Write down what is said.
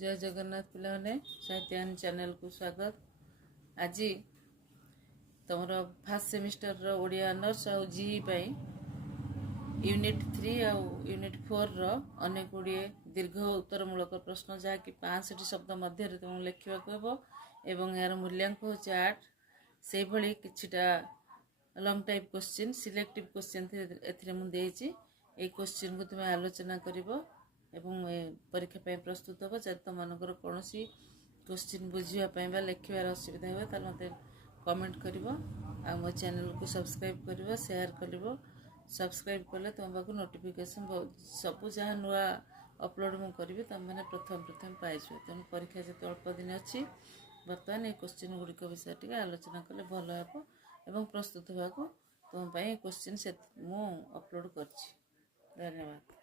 जय जगन्नाथ पिलाने साहित्यान चैनल को स्वागत। आज तुम फर्स्ट सेमिस्टर रो ओडिया ऑनर्स और जीई पाई यूनिट 3 और यूनिट 4 रो अनेक गुड़िए दीर्घ उत्तरमूलक प्रश्न जहाँकि 65 शब्द मध्य तुम लिखा एवं यार मूल्यांक हो 8 से भली किछिटा long type question selective question एथिरे मु देछि। ए क्वेश्चन को तुम आलोचना करिवो एवं परीक्षा पे प्रस्तुत हो। जब तुम मनकर कौन सी क्वेश्चन बुझापी लिखार असुविधा हुए तो मत कमेंट कर मो चैनल को सब्सक्राइब कर शेयर कर। सब्सक्राइब कले तुम पाक नोटिफिकेशन सब जहाँ नुआ अपलोड मुझे करी तुम मैंने प्रथम पाइज। तेणु परीक्षा जो अल्प दिन अच्छी बर्तमान ये क्वेश्चन गुड़िक विषय टी आलोचना कले भल हे प्रस्तुत होगा तुम क्वेश्चन से मु अपलोड कर। धन्यवाद।